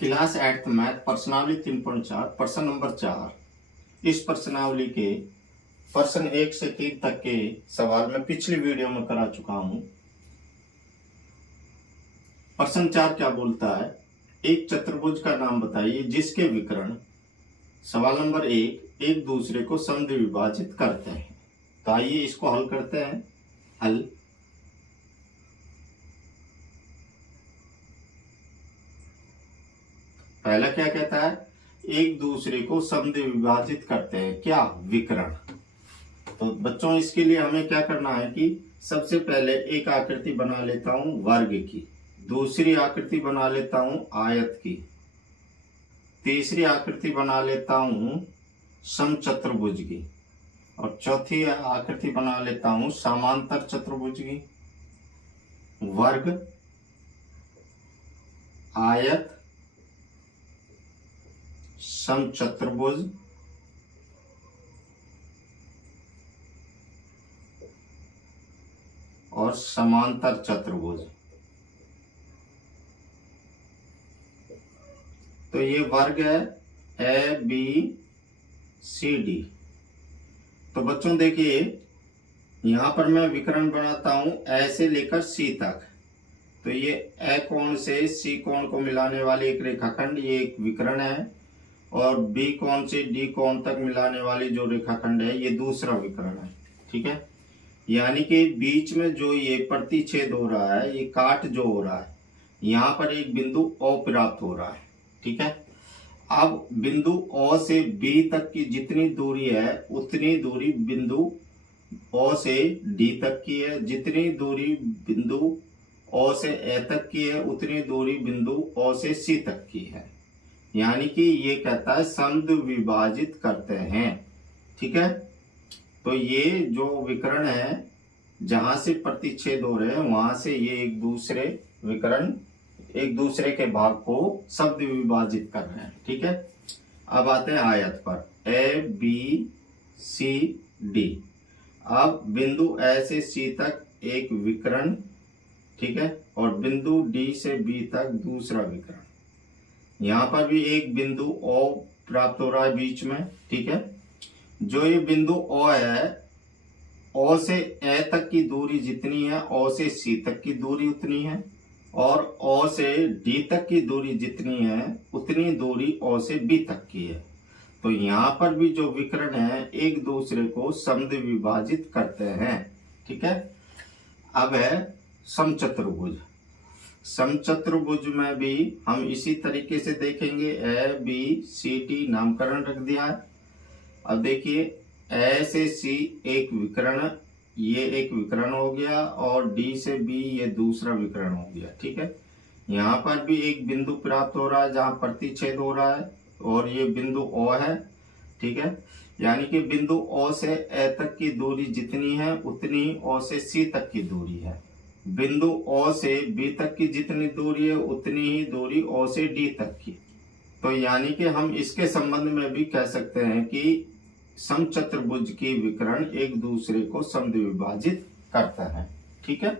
Class 8th math प्रश्नावली 3.4 प्रश्न number 4। इस प्रश्नावली के प्रश्न 1 से 3 तक के सवाल मैं पिछली वीडियो में करा चुका हूं। प्रश्न 4 क्या बोलता है, एक चतुर्भुज का नाम बताइए जिसके विकर्ण सवाल नंबर 1 एक दूसरे को समद्विभाजित करते हैं। तो आइए इसको हल करते हैं। हल पहला क्या कहता है, एक दूसरे को समद्विभाजित करते हैं, क्या विकर्ण। तो बच्चों इसके लिए हमें क्या करना है कि सबसे पहले एक आकृति बना लेता हूं वर्ग की, दूसरी आकृति बना लेता हूं आयत की, तीसरी आकृति बना लेता हूं समचतुर्भुज की और चौथी आकृति बना लेता हूं समांतर चतुर्भुज की। वर्ग, आयत, समचतुर्भुज और समांतर चतुर्भुज। तो ये वर्ग है ए बी सी डी। तो बच्चों देखिए यहां पर मैं विकर्ण बनाता हूं ए से लेकर सी तक। तो ये ए कोण से सी कोण को मिलाने वाली एक रेखाखंड, ये एक विकर्ण है, और बी कोण से डी कोण तक मिलाने वाली जो रेखाखंड है ये दूसरा विकर्ण है। ठीक है, यानी कि बीच में जो ये प्रतिच्छेद हो रहा है, ये काट जो हो रहा है, यहाँ पर एक बिंदु ओ प्राप्त हो रहा है। ठीक है, अब बिंदु ओ से बी तक की जितनी दूरी है उतनी दूरी बिंदु ओ से डी तक की है, जितनी दूरी बिंदु ओ से ए तक की है उतनी दूरी बिंदु ओ से सी तक की है। यानी कि ये कहता है समद्विभाजित करते हैं। ठीक है, तो ये जो विकर्ण है जहां से प्रतिच्छेद हो रहे हैं वहां से ये एक दूसरे विकर्ण एक दूसरे के भाग को समद्विभाजित कर रहे हैं। ठीक है, अब आते हैं आयत पर, ए बी सी डी। अब बिंदु ए से सी तक एक विकर्ण, ठीक है, और बिंदु डी से बी तक दूसरा विकर्ण। यहां पर भी एक बिंदु ओ प्राप्त हो रहा है बीच में। ठीक है, जो ये बिंदु ओ है, ओ से ए तक की दूरी जितनी है ओ से सी तक की दूरी उतनी है, और ओ से डी तक की दूरी जितनी है उतनी दूरी ओ से बी तक की है। तो यहाँ पर भी जो विकर्ण है एक दूसरे को समद्विभाजित करते हैं। ठीक है, अब है समचतुर्भुज। समचतुर्भुज में भी हम इसी तरीके से देखेंगे, ए बी सी डी नामकरण रख दिया है। अब देखिए ए से सी एक विकर्ण, ये एक विकर्ण हो गया, और डी से बी ये दूसरा विकर्ण हो गया। ठीक है, यहाँ पर भी एक बिंदु प्राप्त हो रहा है जहां प्रतिच्छेद हो रहा है, और ये बिंदु ओ है। ठीक है, यानी कि बिंदु ओ से ए तक की दूरी जितनी है उतनी ओ से सी तक की दूरी है। बिंदु ओ से बी तक की जितनी दूरी है उतनी ही दूरी ओ से डी तक की। तो यानी कि हम इसके संबंध में भी कह सकते हैं कि समचतुर्भुज की विकर्ण एक दूसरे को समद्विभाजित करता है। ठीक है,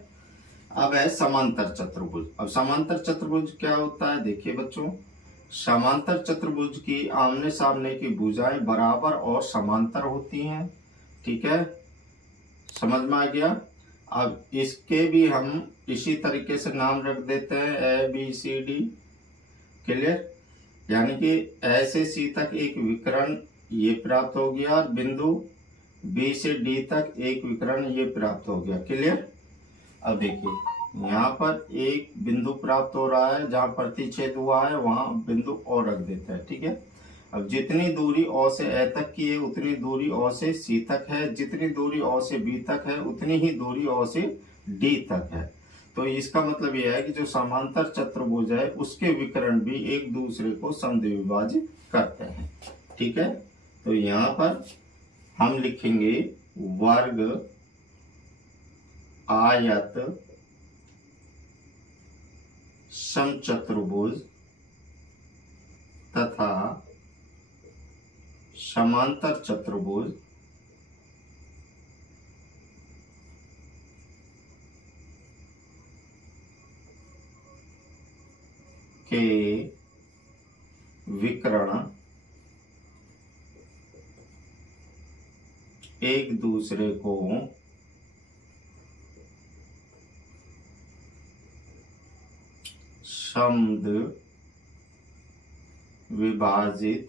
अब है समांतर चतुर्भुज। अब समांतर चतुर्भुज क्या होता है, देखिए बच्चों, समांतर चतुर्भुज की आमने सामने की भुजाएं बराबर और समांतर होती हैं। ठीक है, समझ में आ गया। अब इसके भी हम इसी तरीके से नाम रख देते हैं, A B C D. Clear, यानी कि ए से सी तक एक विकर्ण ये प्राप्त हो गया, बिंदु बी से डी तक एक विकर्ण ये प्राप्त हो गया। क्लियर, अब देखिए यहाँ पर एक बिंदु प्राप्त हो रहा है जहां प्रतिच्छेद हुआ है वहां बिंदु और रख देता है। ठीक है, अब जितनी दूरी ओ से ए तक की है उतनी दूरी ओ से सी तक है, जितनी दूरी ओ से बी तक है उतनी ही दूरी ओ से डी तक है। तो इसका मतलब यह है कि जो समांतर चतुर्भुज है उसके विकर्ण भी एक दूसरे को समद्विभाजित करते हैं। ठीक है, तो यहाँ पर हम लिखेंगे वर्ग, आयत, समचतुर्भुज तथा समांतर चतुर्भुज के विकर्ण एक दूसरे को समद विभाजित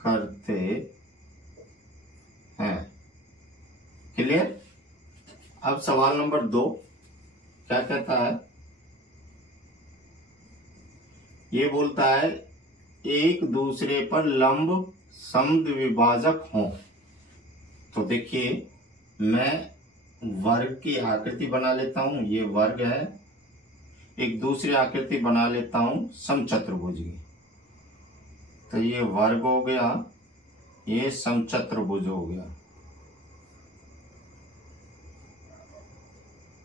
करते हैं। क्लियर। अब सवाल नंबर 2 क्या कहता है? ये बोलता है एक दूसरे पर लंब समद विभाजक हों। तो देखिए, मैं वर्ग की आकृति बना लेता हूं, ये वर्ग है। एक दूसरी आकृति बना लेता हूं समचतुर्भुज की। तो ये वर्ग हो गया, ये समचतुर्भुज हो गया।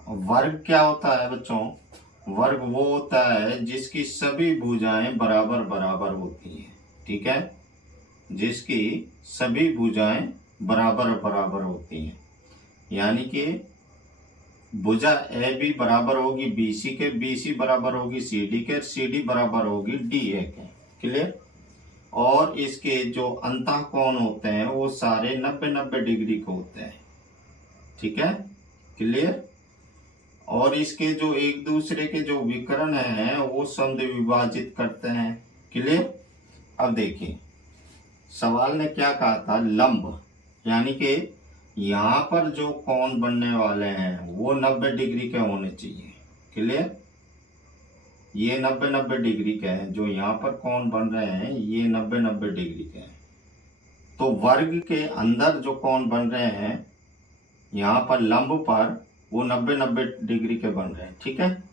वर्ग क्या होता है बच्चों? वर्ग वो होता है जिसकी सभी भुजाएं बराबर बराबर होती हैं। ठीक है, जिसकी सभी भुजाएं बराबर बराबर होती हैं। यानी कि भुजा ए बी बराबर होगी बी सी के, बी सी बराबर होगी सी डी के, सी डी बराबर होगी डी ए के। क्लियर। और इसके जो अंतः कोण होते हैं वो सारे 90-90 डिग्री के होते हैं। ठीक है, क्लियर। और इसके जो एक दूसरे के जो विकर्ण हैं वो समद्वि विभाजित करते हैं। क्लियर। अब देखिए, सवाल ने क्या कहा था? लंब, यानी कि यहाँ पर जो कोण बनने वाले हैं वो 90 डिग्री के होने चाहिए। क्लियर। ये 90-90 डिग्री के हैं, जो यहाँ पर कोण बन रहे हैं ये 90-90 डिग्री के हैं। तो वर्ग के अंदर जो कोण बन रहे हैं यहाँ पर लंब पर, वो 90-90 डिग्री के बन रहे हैं। ठीक है।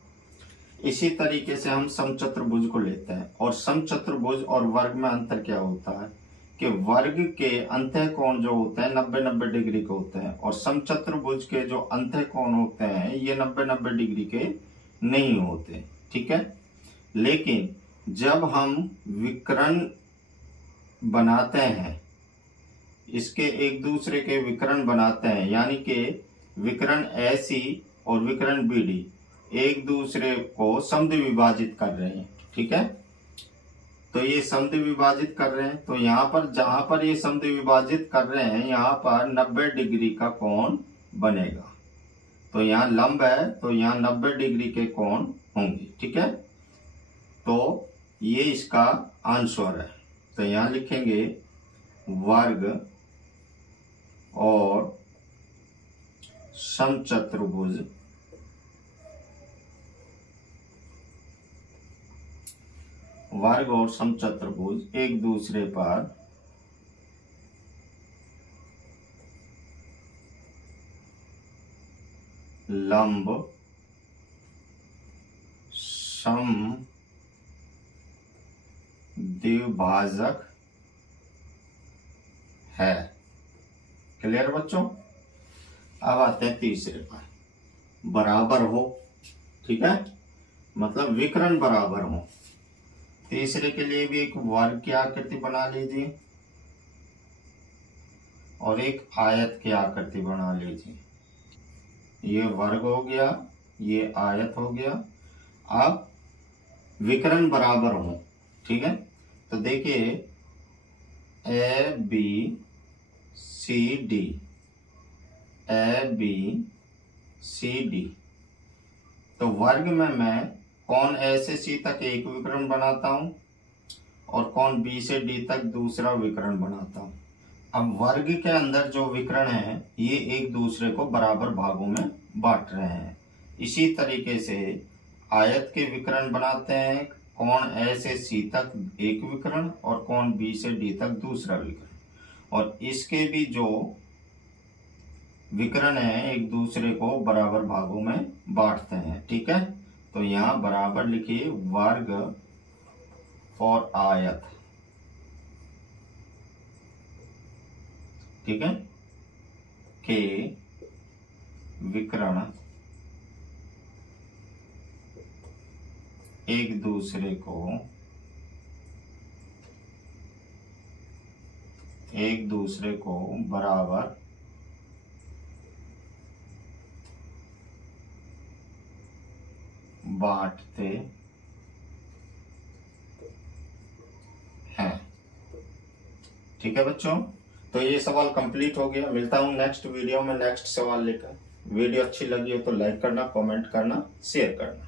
इसी तरीके से हम समचतुर्भुज को लेते हैं। और समचतुर्भुज और वर्ग में अंतर क्या होता है कि वर्ग के अंतः कोण जो होते हैं 90-90 डिग्री के होते हैं, और समचतुर्भुज के जो अंतः कोण होते हैं ये 90-90 डिग्री के नहीं होते। ठीक है। लेकिन जब हम विकर्ण बनाते हैं, इसके एक दूसरे के विकर्ण बनाते हैं, यानी कि विकर्ण AC और विकर्ण BD एक दूसरे को समद्वि विभाजित कर रहे हैं। ठीक है। तो ये समद्वि विभाजित कर रहे हैं, तो यहाँ पर जहां पर ये समद्वि विभाजित कर रहे हैं यहाँ पर 90 डिग्री का कोण बनेगा। तो यहाँ लंब है तो यहाँ 90 डिग्री के कोण होंगे। ठीक है। तो ये इसका आंसर है। तो यहाँ लिखेंगे वर्ग और समचतुर्भुज वर्ग और समचतुर्भुज एक दूसरे पर लंब समद्विभाजक है। क्लियर बच्चों। अब आते हैं तीसरे पर, बराबर हो। ठीक है, मतलब विकर्ण बराबर हो। तीसरे के लिए भी एक वर्ग की आकृति बना लीजिए और एक आयत की आकृति बना लीजिए। ये वर्ग हो गया, ये आयत हो गया। अब विकर्ण बराबर हो। ठीक है। तो देखिए ABCD, ABCD। तो वर्ग में मैं कोण A से C तक एक विकर्ण बनाता हूं और कोण B से D तक दूसरा विकर्ण बनाता हूं। अब वर्ग के अंदर जो विकर्ण है ये एक दूसरे को बराबर भागों में बांट रहे हैं। इसी तरीके से आयत के विकर्ण बनाते हैं, कोण A से C तक एक विकर्ण और कोण B से D तक दूसरा विकर्ण। और इसके भी जो विकर्ण है एक दूसरे को बराबर भागों में बांटते हैं। ठीक है। तो यहाँ बराबर लिखिए वर्ग और आयत। ठीक है, के विकर्ण एक दूसरे को बराबर बांटते हैं। ठीक है बच्चों, तो ये सवाल कंप्लीट हो गया। मिलता हूँ नेक्स्ट वीडियो में नेक्स्ट सवाल लेकर। वीडियो अच्छी लगी हो तो लाइक करना, कमेंट करना, शेयर करना।